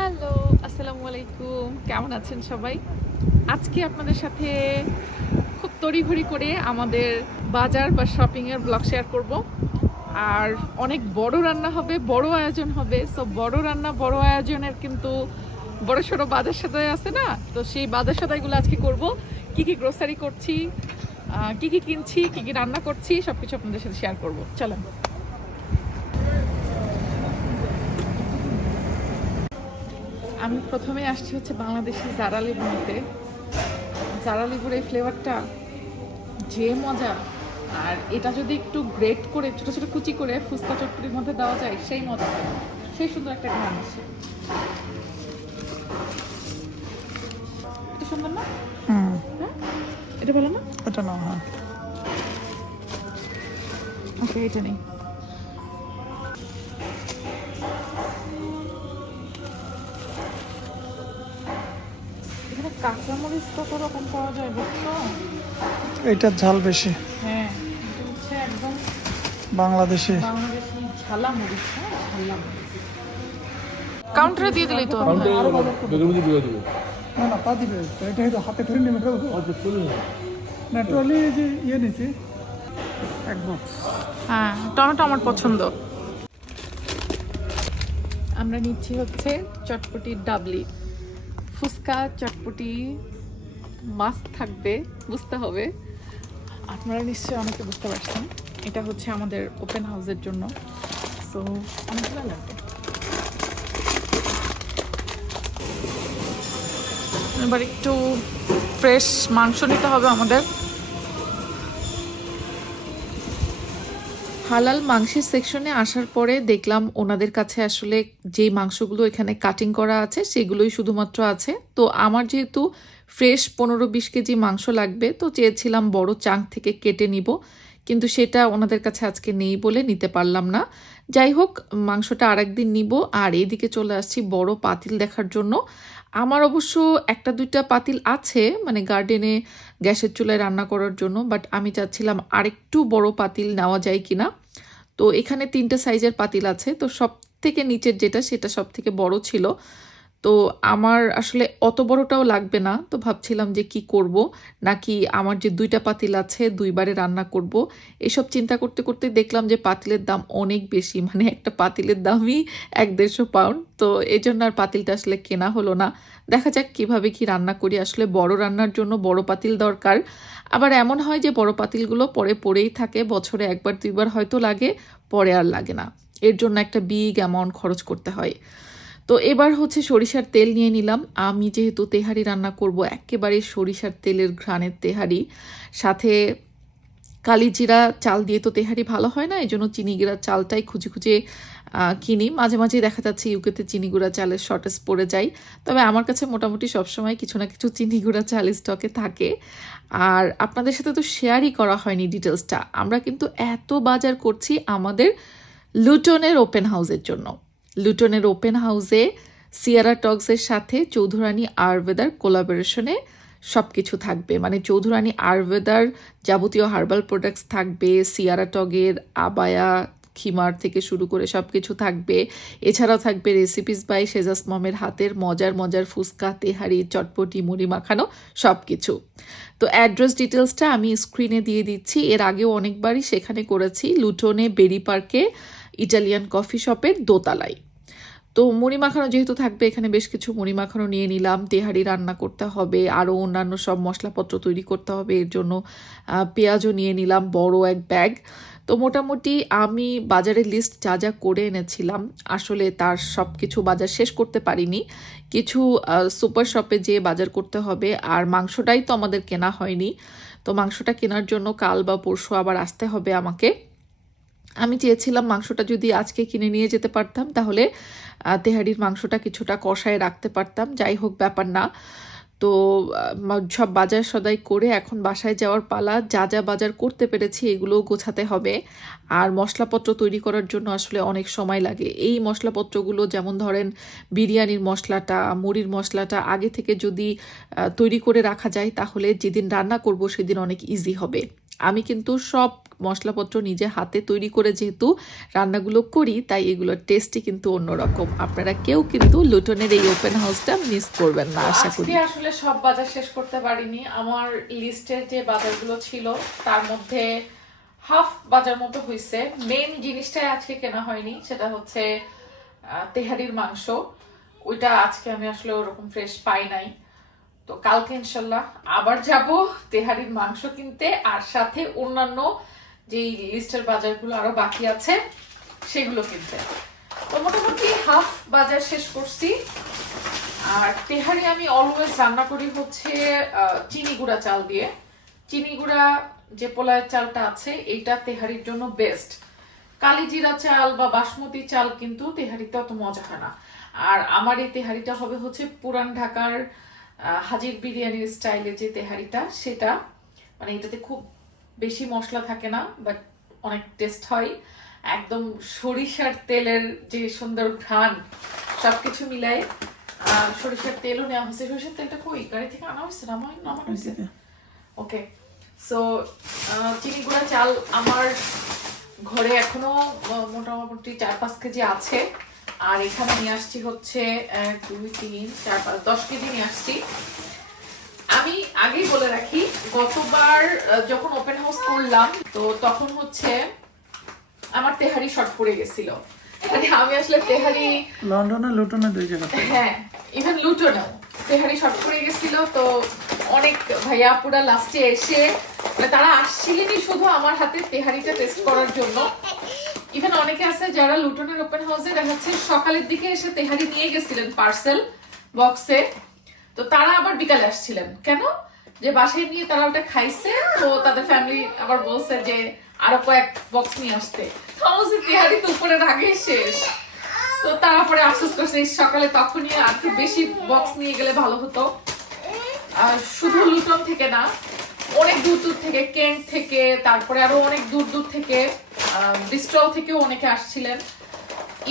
Hello, আসসালামু আলাইকুম। কেমন আছেন সবাই? আজকে আপনাদের সাথে খুব তড়িঘড়ি করে আমাদের বাজার বা শপিংয়ের ব্লগ শেয়ার করব। আর অনেক বড় রান্না হবে, বড় আয়োজন হবে। সো বড় রান্না, বড় আয়োজনের কিন্তু বড় সড়ো বাজার সাদাই আছে না? তো সেই বাজার সাদাইগুলো আজকে করব। কি কি গ্রোসারি করছি কি কি কিনছি, কি কি রান্না করছি সব কিছু আপনাদের সাথে শেয়ার করব। চলেন। আমি প্রথমে আসছি হচ্ছে বাংলাদেশি জারা লেবু নিতে জারা লেবুর এই ফ্লেভারটা যে মজা। আর এটা যদি একটু গ্রেট করে ছোটো ছোটো কুচি করে ফুচকা চটপটির মধ্যে দেওয়া যায় সেই মজা। সেই সুন্দর একটা গান আসে। এটা সুন্দর না? হ্যাঁ? এটা ভালো না? ওটা না হ্যাঁ। ওকে এটা নেই। কত রকম পাওয়া যায় বুঝছ? এইটার ঝাল বেশি। হ্যাঁ এটা হচ্ছে একদম বাংলাদেশি। বাংলাদেশি ঝালা মরিচ হ্যাঁ ঝালা কাউন্টারে দিয়ে দিলেই তো হবে। বেগুন মধ্যে ঢুকে না না তা দিবে। এটা হয়তো হাতে ধরে নেবে ফেলব অল্প চলে না না ট্রলি যে ইয়ে নিয়েছি এক বক্স হ্যাঁ টমেটো আমার পছন্দ। আমরা নিচ্ছি হচ্ছে চটপটি ডাবলি। ফুচকা চটপটি মাছ থাকবে, বুঝতে হবে। আপনারা নিশ্চয়ই অনেকে বুঝতে পারছেন, এটা হচ্ছে আমাদের ওপেন হাউসের জন্য। সো অনেক ভালো লাগবে। এবার একটু ফ্রেশ মাংস নিতে হবে আমাদের। হালাল মাংসের সেকশনে আসার পরে দেখলাম ওনাদের কাছে আসলে যেই মাংসগুলো এখানে কাটিং করা আছে, সেগুলোই শুধুমাত্র আছে। তো আমার যেহেতু ফ্রেশ পনেরো বিশ কেজি মাংস লাগবে, তো চেয়েছিলাম বড় চাং থেকে কেটে নিব। কিন্তু সেটা ওনাদের কাছে আজকে নেই বলে নিতে পারলাম না। যাই হোক, মাংসটা আরেকদিন নিব। আর এইদিকে চলে আসছি বড় পাতিল দেখার জন্য। আমার অবশ্য একটা দুইটা পাতিল আছে মানে গার্ডেনে গ্যাসের চুলায় রান্না করার জন্য বাট আমি চাচ্ছিলাম আরেকটু বড় পাতিল নেওয়া যায় কি না তো এখানে তিনটে সাইজের পাতিল আছে, তো সব থেকে নিচের যেটা, সেটা সব থেকে বড় ছিল। তো আমার আসলে অত বড়টাও লাগবে না। তো ভাবছিলাম যে কি করব, নাকি আমার যে দুইটা পাতিল আছে, দুইবারে রান্না করব। এসব চিন্তা করতে করতে দেখলাম যে পাতিলের দাম অনেক বেশি। মানে একটা পাতিলের দামই এক দেড়শো পাউন্ড। তো এই জন্য আর পাতিলটা আসলে কেনা হলো না। দেখা যাক কীভাবে কি রান্না করি। আসলে বড় রান্নার জন্য বড় পাতিল দরকার। আবার এমন হয় যে বড় পাতিলগুলো পরে পড়েই থাকে। বছরে একবার, দুইবার হয়তো লাগে, পরে আর লাগে না। এর জন্য একটা বিগ অ্যামাউন্ট খরচ করতে হয়। তো এবার হচ্ছে সরিষার তেল নিয়ে নিলাম। আমি যেহেতু তেহারি রান্না করব, একেবারে সরিষার তেলের ঘ্রাণের তেহারি। সাথে কালিজিরা চাল দিয়ে তো তেহারি ভালো হয় না এই জন্য চিনিগুড়া চালটাই খুঁজে খুঁজে কিনি। মাঝে মাঝে দেখা যাচ্ছে ইউকেতে চিনিগুড়া চালের শর্টেজ পড়ে যায়। তবে আমার কাছে মোটামুটি সবসময় কিছু না কিছু চিনিগুড়া চাল স্টকে থাকে। আর আপনাদের সাথে তো শেয়ারই করা হয়নি ডিটেলসটা আমরা কিন্তু এত বাজার করছি আমাদের লুটনের ওপেন হাউসের জন্য। লুটনের ওপেন হাউসে, সিয়ারা টক্সের সাথে চৌধুরানী আয়ুর্বেদার কোলাবোরেশনে সব কিছু থাকবে। মানে চৌধুরানী আয়ুর্বেদার যাবতীয় হার্বাল প্রোডাক্টস থাকবে, সিয়ারা টগের আবায়া, খিমার থেকে শুরু করে সব কিছু থাকবে। এছাড়াও থাকবে রেসিপিস বাই শেজাস মমের হাতের মজার মজার ফুচকা, তেহারি, চটপটি, মুড়ি মাখানো সব কিছু তো অ্যাড্রেস ডিটেলসটা আমি স্ক্রিনে দিয়ে দিচ্ছি। এর আগেও অনেকবারই সেখানে করেছি। লুটনে বেরি পার্কে ইটালিয়ান কফি শপের দোতলায়। তো মুড়ি মাখানো যেহেতু থাকবে, এখানে বেশ কিছু মুড়ি মাখানো নিয়ে নিলাম। তেহারি রান্না করতে হবে, আরও অন্যান্য সব মশলাপত্র তৈরি করতে হবে। এর জন্য পেঁয়াজও নিয়ে নিলাম, বড় এক ব্যাগ। তো মোটামুটি আমি বাজারের লিস্ট যা যা করে এনেছিলাম, আসলে তার সব কিছু বাজার শেষ করতে পারিনি। কিছু সুপার শপে যেয়ে বাজার করতে হবে, আর মাংসটাই তো আমাদের কেনা হয়নি। তো মাংসটা কেনার জন্য কাল বা পরশু আবার আসতে হবে আমাকে। আমি চেয়েছিলাম মাংসটা যদি আজকে কিনে নিয়ে যেতে পারতাম, তাহলে তেহারির মাংসটা কিছুটা কষায় রাখতে পারতাম। যাই হোক, ব্যাপার না। তো সব বাজার সদাই করে এখন বাসায় যাওয়ার পালা, যা যা বাজার করতে পেরেছি এগুলোও গোছাতে হবে। আর মশলাপত্র তৈরি করার জন্য আসলে অনেক সময় লাগে। এই মশলাপত্রগুলো যেমন ধরেন, বিরিয়ানির মশলাটা, মুড়ির মশলাটা আগে থেকে যদি তৈরি করে রাখা যায়, তাহলে যেদিন রান্না করব, সেদিন অনেক ইজি হবে। আমি কিন্তু সব মশলাপত্র নিজে হাতে তৈরি করে যেহেতু রান্নাগুলো করি তাই এগুলোর টেস্টই কিন্তু অন্যরকম। আপনারা কেউ কিন্তু লুটনের এই ওপেন হাউসটা মিস করবেন না আশা করি। আসলে সব বাজার শেষ করতে পারিনি। আমার লিস্টের যে বাজারগুলো ছিল তার মধ্যে হাফ বাজার মতো হয়েছে মেন জিনিসটাই আজকে কেনা হয়নি সেটা হচ্ছে তেহারির মাংস। ওইটা আজকে আমি আসলে ওরকম ফ্রেশ পাই নাই। তো কালকে ইনশাল্লাহ আবার যাব তেহারির মাংস কিনতে আর সাথে অন্যান্য যে লিস্টের বাজারগুলো আরও বাকি আছে সেগুলো কিনতে। তো মোটামুটি হাফ বাজার শেষ করছি। আর তেহারি আমি অলওয়েজ রান্না করি হচ্ছে চিনি গুঁড়া চাল দিয়ে। চিনি গুঁড়া যে পোলায়ের চালটা আছে এইটা তেহারির জন্য বেস্ট কালিজিরা চাল বা বাসমতি চাল কিন্তু তেহারিতে অত মজা হয় না। আর আমার এই তেহারিটা হবে হচ্ছে পুরান ঢাকার আহ, হাজির বিরিয়ানির স্টাইলে যে তেহারিটা সেটা মানে এটাতে খুব বেশি মশলা থাকে না বাট অনেক টেস্ট হয়। একদম সরিষার তেলের যে সুন্দর ঘ্রাণ সব কিছু আহ, সরিষার তেলও নেওয়া হয়েছে। সরিষার তেলটা কই? গাড়ি থেকে আনা হয়েছে নামাই নামানো হয়েছে। ওকে। সো চিনি গুঁড়া চাল আমার ঘরে এখনও মোটামুটি চার পাঁচ কেজি আছে। আর এখানে নিয়ে আসছি হচ্ছে এক দুই তিন চার পাঁচ দশ কেজি নিয়ে আসছি। আমি আগেই বলে রাখি গতবার যখন ওপেন হাউস করলাম তো তখন হচ্ছে আমার তেহারি শর্ট পড়ে গেছিল। মানে আমি আসলে তেহারি লন্ডনে লুটনে দুই জায়গাতে হ্যাঁ ইভেন লুটনেও তেহারি শর্ট পড়ে গেছিল তো অনেক ভাইয়া পুরা লাস্টে এসে মানে তারা আসছিলেনই শুধু আমার হাতে তেহারিটা টেস্ট করার জন্য। ইভেন অনেকে আছে যারা লুটনের ওপেন হাউসে দেখা যাচ্ছে সকালের দিকে এসে তেহারি নিয়ে গেছিলেন পার্সেল বক্সে তো তারা আবার বিকালে আসছিলেন। কেন? যে বাসায় নিয়ে তারা ওটা খাইছে, তো তাদের ফ্যামিলি আবার বলছে যে আরও কয়েক বক্স নিয়ে আসতে। তো তেহারি তো উপরের আগে শেষ। তো তারপরে আফসোস করছে সকালে তখনই আর একটু বেশি বক্স নিয়ে গেলে ভালো হতো। আর শুধু লুটন থেকে না, অনেক দূর দূর থেকে, কেন্ট থেকে, তারপরে আরও অনেক দূর দূর থেকে বিস্টল থেকেও অনেকে আসছিলেন।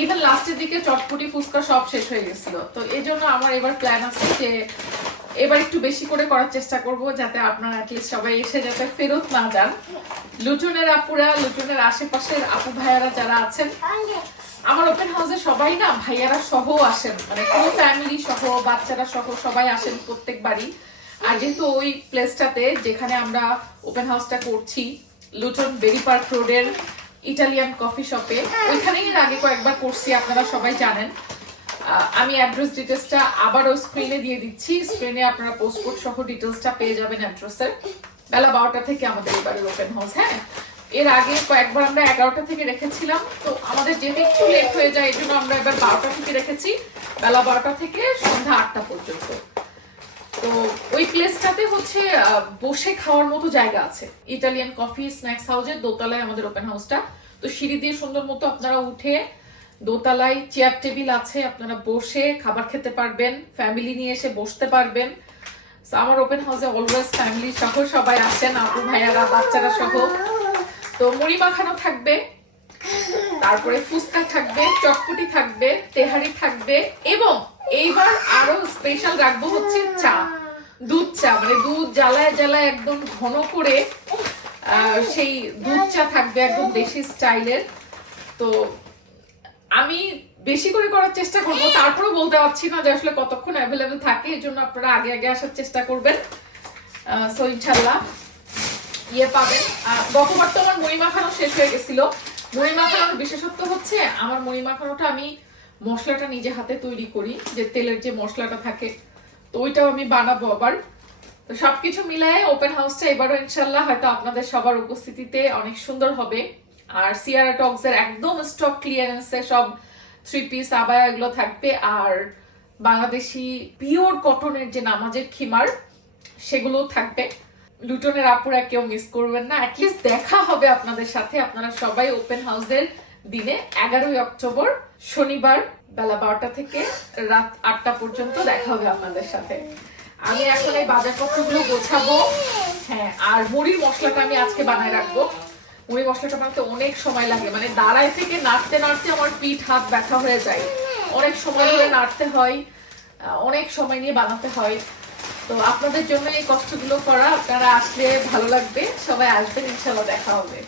ইভেন লাস্টের দিকে চটপটি ফুচকা সব শেষ হয়ে গেছিল। তো এই জন্য আমার এবার প্ল্যান আছে যে এবার একটু বেশি করে করার চেষ্টা করব যাতে আপনারা অ্যাটলিস্ট সবাই এসে যাতে ফেরত না যান। লুটনের আপুরা লুটনের আশেপাশের আপু ভাইয়ারা যারা আছেন, আমার ওপেন হাউসে সবাই না ভাইয়ারা সহ আসেন। মানে পুরো ফ্যামিলি সহ, বাচ্চারা সহ সবাই আসেন প্রত্যেকবারই আর যেহেতু ওই প্লেসটাতে যেখানে আমরা ওপেন হাউসটা করছি লুটন বেরি পার্ক রোডের ইটালিয়ান কফি শপে ওইখানেই আগে কয়েকবার করছি, আপনারা সবাই জানেন। আমি অ্যাড্রেস ডিটেলসটা আবারও স্ক্রিনে দিয়ে দিচ্ছি। স্ক্রিনে আপনারা পোস্টকোড সহ ডিটেলসটা পেয়ে যাবেন অ্যাড্রেসের বেলা বারোটা থেকে আমাদের এবারের ওপেন হাউস হ্যাঁ? এর আগে কয়েকবার আমরা এগারোটা থেকে রেখেছিলাম। তো আমাদের যেতে একটু লেট হয়ে যায় এই জন্য আমরা এবার বারোটা থেকে রেখেছি। বেলা বারোটা থেকে সন্ধ্যা আটটা পর্যন্ত। তো ওই প্লেসটাতে হচ্ছে বসে খাওয়ার মতো জায়গা আছে। ইটালিয়ান কফি, স্ন্যাক্স হাউসের দোতলায় আমাদের ওপেন হাউসটা। তো সিঁড়ি দিয়ে সুন্দর মতো আপনারা উঠে, দোতলায় চেয়ার টেবিল আছে, আপনারা বসে খাবার খেতে পারবেন ফ্যামিলি নিয়ে এসে বসতে পারবেন। আমার ওপেন হাউসে অলওয়েজ ফ্যামিলি সহ সবাই আসেন, আপু, ভাইয়ারা, বাচ্চারা সহ। তো মুড়ি মাখানো থাকবে। তারপরে ফুচকা থাকবে, চটপটি থাকবে, তেহারি থাকবে এবং এইবার আরও স্পেশাল রাখব হচ্ছে চা। দুধ চা মানে দুধ জ্বালায় জ্বালায় একদম ঘন করে সেই দুধ চা থাকবে একদম দেশি স্টাইলের। তো আমি বেশি করে করার চেষ্টা করব, তারপরেও বলতে পারছি না যে আসলে কতক্ষণ অ্যাভেলেবেল থাকে, এই জন্য আপনারা আগে আগে আসার চেষ্টা করবেন। সো ইনশাল্লাহ ইয়ে পাবেন। গতবার তো আমার মুড়ি মাখানো শেষ হয়ে গেছিল। মুড়ি মাখানোর বিশেষত্ব হচ্ছে, আমার মুড়ি মাখানোটা আমি মশলাটা নিজে হাতে তৈরি করি, যে তেলের যে মশলাটা থাকে, তো ওইটাও আমি বানাবো আবার। তো সবকিছু মিলায়ে ওপেন হাউসটা এবারও ইনশাল্লাহ হয়তো আপনাদের সবার উপস্থিতিতে অনেক সুন্দর হবে। আর সিয়ারা টক্স এর একদম স্টক ক্লিয়ারেন্সে সব থ্রি পিস আবায়া এগুলো থাকবে। আর বাংলাদেশি পিওর কটনের যে নামাজের খিমার, সেগুলোও থাকবে। লুটনের আপুরা কেউ মিস করবেন না। অ্যাটলিস্ট দেখা হবে আপনাদের সাথে। আপনারা সবাই ওপেন হাউসের দিনে এগারোই অক্টোবর শনিবার বেলা বারোটা থেকে রাত আটটা পর্যন্ত দেখা হবে আপনাদের সাথে। আমি এখন এই বাজারপত্রগুলো গোছাবো। হ্যাঁ আর মুড়ির মশলাটা আমি আজকে বানায় রাখব। মুড়ি মশলাটা বানাতে অনেক সময় লাগে। মানে দাঁড়ায় থেকে নাড়তে নাড়তে আমার পিঠ, হাত ব্যথা হয়ে যায়। অনেক সময় ধরে নাড়তে হয় অনেক সময় নিয়ে বানাতে হয়। তো আপনাদের জন্য এই কষ্টগুলো করা, আপনারা আসলে ভালো লাগবে। সবাই আসবেন, ইনশাল্লাহ দেখা হবে।